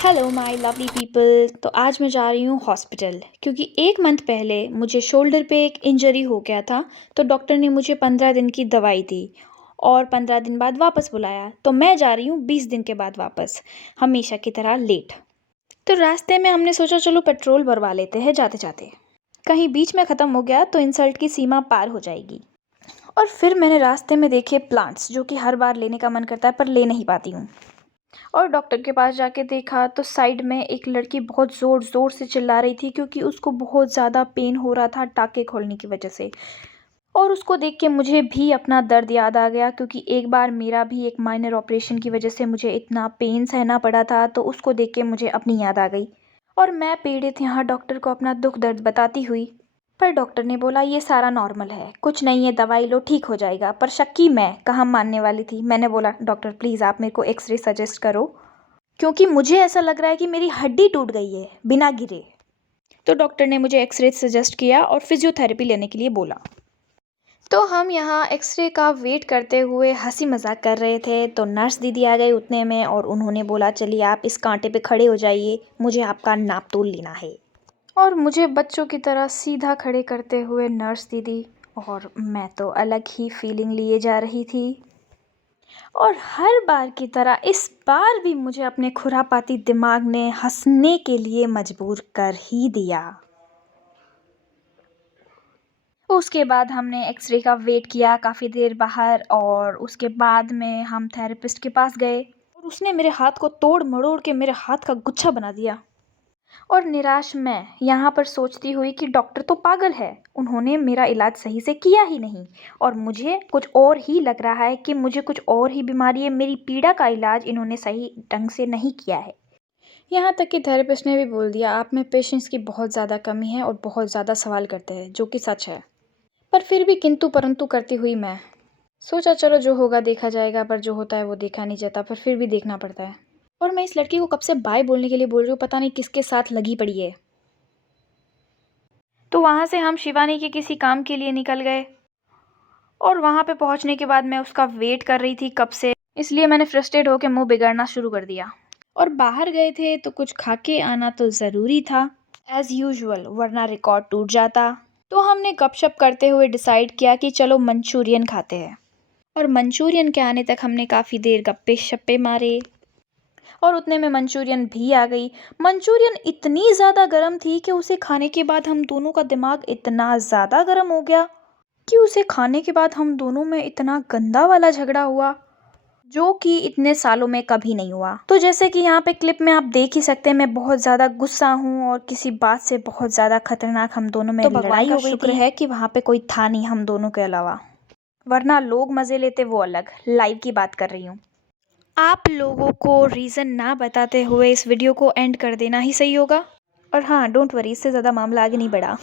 Hello my lovely people. तो आज मैं जा रही हूँ हॉस्पिटल क्योंकि 1 मंथ पहले मुझे शोल्डर पे एक इंजरी हो गया था। तो डॉक्टर ने मुझे 15 दिन की दवाई दी और 15 दिन बाद वापस बुलाया। तो मैं जा रही हूँ 20 दिन के बाद वापस, हमेशा की तरह लेट। तो रास्ते में हमने सोचा चलो पेट्रोल भरवा लेते हैं जाते जाते। कहीं बीच में ख़त्म हो गया तो इंसल्ट की सीमा पार हो जाएगी। और फिर मैंने रास्ते में देखे प्लांट्स जो कि हर बार लेने का मन करता है पर ले नहीं पाती हूँ। और डॉक्टर के पास जाके देखा तो साइड में एक लड़की बहुत ज़ोर ज़ोर से चिल्ला रही थी क्योंकि उसको बहुत ज़्यादा पेन हो रहा था टाँके खोलने की वजह से। और उसको देख के मुझे भी अपना दर्द याद आ गया क्योंकि एक बार मेरा भी एक माइनर ऑपरेशन की वजह से मुझे इतना पेन सहना पड़ा था। तो उसको देख के मुझे अपनी याद आ गई और मैं पीड़ित यहाँ डॉक्टर को अपना दुख दर्द बताती हुई। पर डॉक्टर ने बोला ये सारा नॉर्मल है, कुछ नहीं है, दवाई लो ठीक हो जाएगा। पर शक्की मैं कहाँ मानने वाली थी। मैंने बोला डॉक्टर प्लीज़ आप मेरे को एक्सरे सजेस्ट करो क्योंकि मुझे ऐसा लग रहा है कि मेरी हड्डी टूट गई है बिना गिरे। तो डॉक्टर ने मुझे एक्सरे सजेस्ट किया और फिजियोथेरेपी लेने के लिए बोला। तो हम यहाँ एक्सरे का वेट करते हुए हंसी मजाक कर रहे थे तो नर्स दीदी आ गई उतने में और उन्होंने बोला चलिए आप इस कांटे पे खड़े हो जाइए, मुझे आपका नाप तोल लेना है। और मुझे बच्चों की तरह सीधा खड़े करते हुए नर्स दीदी, और मैं तो अलग ही फीलिंग लिए जा रही थी। और हर बार की तरह इस बार भी मुझे अपने खुरापाती दिमाग ने हंसने के लिए मजबूर कर ही दिया। उसके बाद हमने एक्सरे का वेट किया काफ़ी देर बाहर और उसके बाद में हम थेरेपिस्ट के पास गए और उसने मेरे हाथ को तोड़ मरोड़ के मेरे हाथ का गुच्छा बना दिया। और निराश मैं यहाँ पर सोचती हुई कि डॉक्टर तो पागल है, उन्होंने मेरा इलाज सही से किया ही नहीं और मुझे कुछ और ही लग रहा है कि मुझे कुछ और ही बीमारी है, मेरी पीड़ा का इलाज इन्होंने सही ढंग से नहीं किया है। यहाँ तक कि थेरेपिस्ट ने भी बोल दिया आप में पेशेंस की बहुत ज़्यादा कमी है और बहुत ज़्यादा सवाल करते हैं, जो कि सच है। पर फिर भी किंतु परंतु करती हुई मैं सोचा चलो जो होगा देखा जाएगा, पर जो होता है वो देखा नहीं जाता, पर फिर भी देखना पड़ता है। और मैं इस लड़की को कब से बाय बोलने के लिए बोल रही हूँ, पता नहीं किसके साथ लगी पड़ी है। तो वहाँ से हम शिवानी के किसी काम के लिए निकल गए और वहाँ पे पहुँचने के बाद मैं उसका वेट कर रही थी कब से, इसलिए मैंने फ्रस्ट्रेट होकर मुंह बिगाड़ना शुरू कर दिया। और बाहर गए थे तो कुछ खा के आना तो ज़रूरी था एज़ यूजुअल, वरना रिकॉर्ड टूट जाता। तो हमने गपशप करते हुए डिसाइड किया कि चलो मंचूरियन खाते हैं। और मंचूरियन के आने तक हमने काफ़ी देर गप्पे शप्पे मारे और उतने में मंचूरियन भी आ गई। मंचूरियन इतनी ज़्यादा गर्म थी कि उसे खाने के बाद हम दोनों का दिमाग इतना ज़्यादा गर्म हो गया कि उसे खाने के बाद हम दोनों में इतना गंदा वाला झगड़ा हुआ जो कि इतने सालों में कभी नहीं हुआ। तो जैसे कि यहाँ पे क्लिप में आप देख ही सकते हैं, मैं बहुत ज़्यादा गुस्सा हूँ और किसी बात से बहुत ज़्यादा खतरनाक हम दोनों में लड़ाई हो गई थी। शुक्र है कि वहाँ पे कोई था नहीं हम दोनों के अलावा, वरना लोग मज़े लेते वो अलग। लाइव की बात कर रही हूँ। आप लोगों को रीज़न ना बताते हुए इस वीडियो को एंड कर देना ही सही होगा। और हाँ, डोंट वरी, इससे ज़्यादा मामला आगे नहीं बढ़ा।